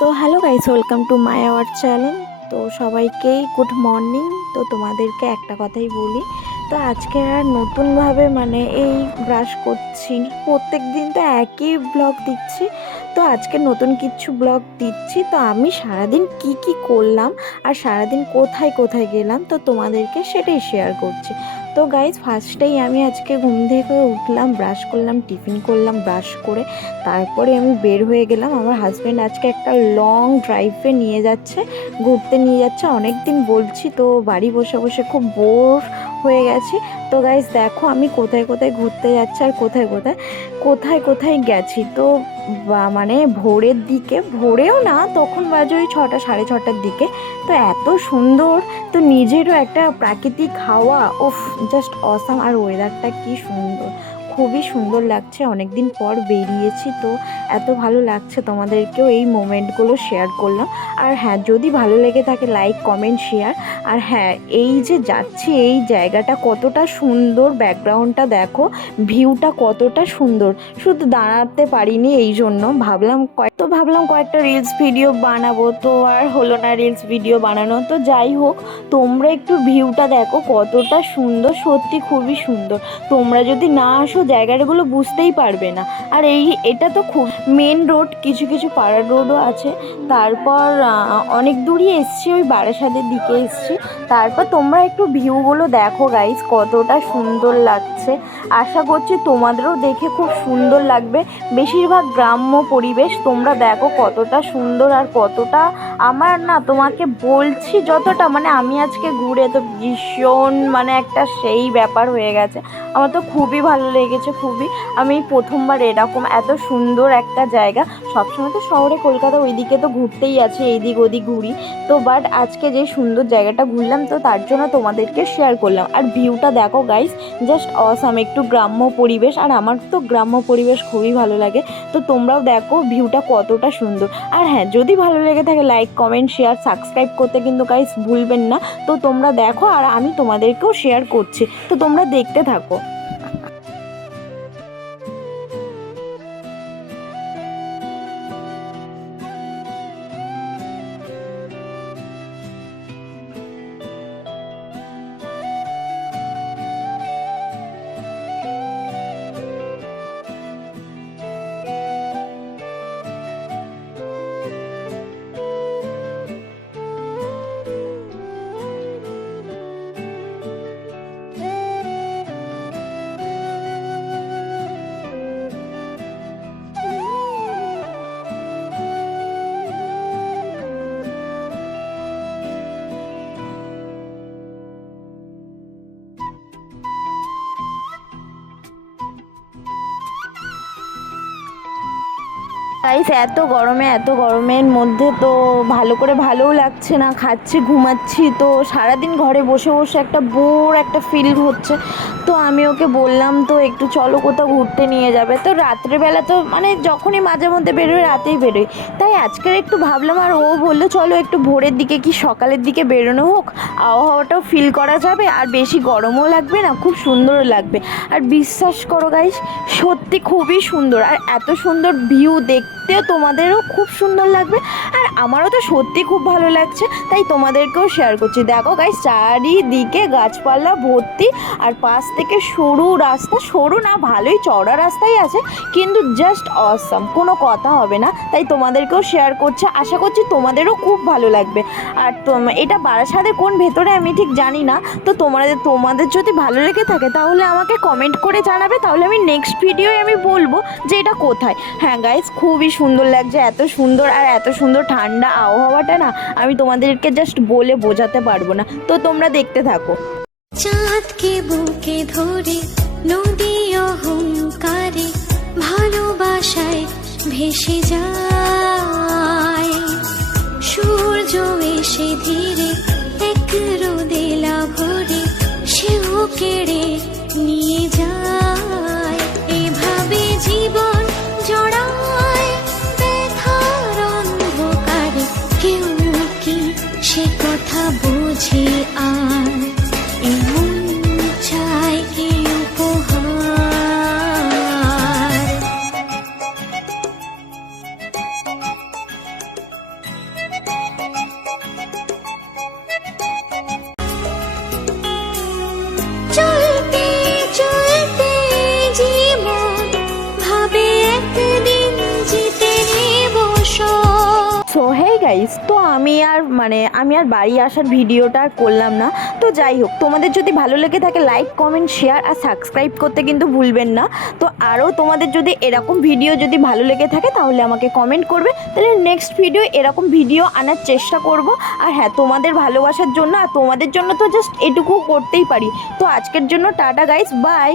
তো hello guys, welcome to my our channel. তো সবাইকেই গুড মর্নিং। তো তোমাদেরকে একটা কথাই বলি, তো আজকে আর নতুনভাবে এই ব্রাশ করছি, প্রত্যেক দিন তো একই ব্লগ দিচ্ছি। তো আজকে নতুন কিছু ব্লগ দিচ্ছি। তো আমি সারাদিন কি কি করলাম আর সারাদিন কোথায় কোথায় গেলাম তো তোমাদেরকে সেটাই শেয়ার করছি। তো গাইজ, ফার্স্টেই আমি আজকে ঘুম থেকে উঠলাম, ব্রাশ করলাম, টিফিন করলাম, ব্রাশ করে তারপরে আমি বের হয়ে গেলাম। আমার হাজব্যান্ড আজকে একটা লং ড্রাইভে নিয়ে যাচ্ছে, ঘুরতে নিয়ে যাচ্ছে। অনেক দিন বলছি, তো বাড়ি বসে বসে খুব বোর হয়ে গেছি। তো গাইজ দেখো আমি কোথায় কোথায় ঘুরতে যাচ্ছি আর কোথায় কোথায় কোথায় কোথায় গেছি। তো ভোরের দিকে, ভোরেও না, তখন বাজে ওই 6টা সাড়ে 6টার দিকে। তো এত সুন্দর, তো নিজেরও একটা প্রাকৃতিক হাওয়া, ওফ, জাস্ট অসাম। আর ওয়েদারটা কি সুন্দর, খুবই সুন্দর লাগছে। অনেক দিন পর বেরিয়েছি, তো এত ভালো লাগছে। তোমাদেরকেও এই মোমেন্টগুলো শেয়ার করলাম। আর হ্যাঁ, যদি ভালো লেগে থাকে লাইক কমেন্ট শেয়ার। আর হ্যাঁ, এই যে যাচ্ছি, এই জায়গাটা কতটা সুন্দর, ব্যাকগ্রাউন্ডটা দেখো, ভিউটা কতটা সুন্দর। শুধু দাঁড়াতে পারিনি, এই জন্য ভাবলাম কয়েকটা রিলস ভিডিও বানাবো। তো আর হলো না রিলস ভিডিও বানানো। তো যাই হোক, তোমরা একটু ভিউটা দেখো কতটা সুন্দর, সত্যি খুবই সুন্দর। তোমরা যদি না আসো জায়গাগুলো বুঝতেই পারবে না। আর এটা তো খুব মেন রোড, কিছু কিছু পাড়ার রোডও আছে। তারপর অনেক দূরই এসছি, ওই বারাসাতের দিকে এসছি। তারপর তোমরা একটু ভিউগুলো দেখো গাইজ, কতটা সুন্দর লাগছে। আশা করছি তোমাদেরও দেখে খুব সুন্দর লাগবে। বেশিরভাগ গ্রাম্য পরিবেশ, তোমরা দেখো কতটা সুন্দর আর কতটা, আমার না তোমাকে বলছি যতটা, আমি আজকে ঘুরে তো ভীষণ একটা সেই ব্যাপার হয়ে গেছে। আমার তো খুবই ভালো লেগেছে, খুবই। আমি প্রথমবার এরকম এত সুন্দর একটা জায়গা, সবসময় তো শহরে কলকাতা ওইদিকে তো ঘুরতেই আছে, এইদিক ওদিক ঘুরি। তো বাট আজকে যে সুন্দর জায়গাটা ঘুরলাম, তো তার জন্য তোমাদেরকে শেয়ার করলাম। আর ভিউটা দেখো গাইস, জাস্ট অসাম। একটু গ্রাম্য পরিবেশ, আর আমার তো গ্রাম্য পরিবেশ খুবই ভালো লাগে। তো তোমরাও দেখো ভিউটা কতটা সুন্দর। আর হ্যাঁ, যদি ভালো লেগে থাকে লাইক কমেন্ট শেয়ার সাবস্ক্রাইব করতে কিন্তু গাইস ভুলবেন না। তো তোমরা দেখো, আর আমি তোমাদেরকেও শেয়ার করছি, তো তোমরা দেখতে থাকো। গাইস, এত গরমের মধ্যে তো ভালোও লাগছে না, খাচ্ছি ঘুমাচ্ছি। তো সারাদিন ঘরে বসে বসে একটা বোর একটা ফিল হচ্ছে। তো আমি ওকে বললাম, তো একটু চলো কোথাও ঘুরতে নিয়ে যাবে। তো রাত্রেবেলা তো যখনই মাঝে মধ্যে বেরোয়, রাতেই বেরোয়। তাই আজকের একটু ভাবলাম, আর ও বললো চলো একটু ভোরের দিকে কি সকালের দিকে বেরোনো হোক, আবহাওয়াটাও ফিল করা যাবে, আর বেশি গরমও লাগবে না, খুব সুন্দরও লাগবে। আর বিশ্বাস করো গাইস, সত্যি খুবই সুন্দর। আর এত সুন্দর ভিউ দেখতেও তোমাদেরও খুব সুন্দর লাগবে, আর আমারও তো সত্যি খুব ভালো লাগছে। তাই তোমাদেরকেও শেয়ার করছি। দেখো গাইস, চারিদিকে গাছপালা ভর্তি, আর পাশ থেকে সরু রাস্তা, সরু না, ভালোই চওড়া রাস্তাই আছে, কিন্তু জাস্ট অসাম, কোনো কথা হবে না। তাই তোমাদেরকেও শেয়ার করছি, আশা করছি তোমাদেরও খুব ভালো লাগবে। আর এটা বারাসাতে কোন ভেতরে আমি ঠিক জানি না। তো তোমাদের যদি ভালো লেগে থাকে তাহলে আমাকে কমেন্ট করে জানাবে, তাহলে আমি নেক্সট ভিডিওয় আমি বলবো যে এটা কোথায়। হ্যাঁ গাইস, খুবই সুন্দর লাগছে, এত সুন্দর, আর এত সুন্দর ঠান্ডা আবহাওয়াটা না, আমি তোমাদেরকে জাস্ট বলে বোঝাতে পারবো না। তো তোমরা দেখতে থাকো। চাঁদকে বুকে ধরে নদী অহংকারে ভালোবাসায় ভেসে যায়, সূর্য এসে ধীরে এক রোদেলা ভরে সেও কেড়ে নিয়ে যায়। এভাবে জীবন জড়ায় ব্যথার অন্ধকারে, কেউ কি সে কথা বোঝে আর? এমন চাই কি উপহার? গাইস, তো আমি আর বাড়ি আসার ভিডিওটা আর করলাম না। তো যাই হোক, তোমাদের যদি ভালো লেগে থাকে লাইক কমেন্ট শেয়ার আর সাবস্ক্রাইব করতে কিন্তু ভুলবেন না। তো আরও তোমাদের যদি এরকম ভিডিও যদি ভালো লেগে থাকে তাহলে আমাকে কমেন্ট করবে, তাহলে নেক্সট ভিডিও এরকম ভিডিও আনার চেষ্টা করব। আর হ্যাঁ, তোমাদের ভালোবাসার জন্য আর তোমাদের জন্য তো জাস্ট এটুকু করতেই পারি। তো আজকের জন্য টাটা গাইস, বাই।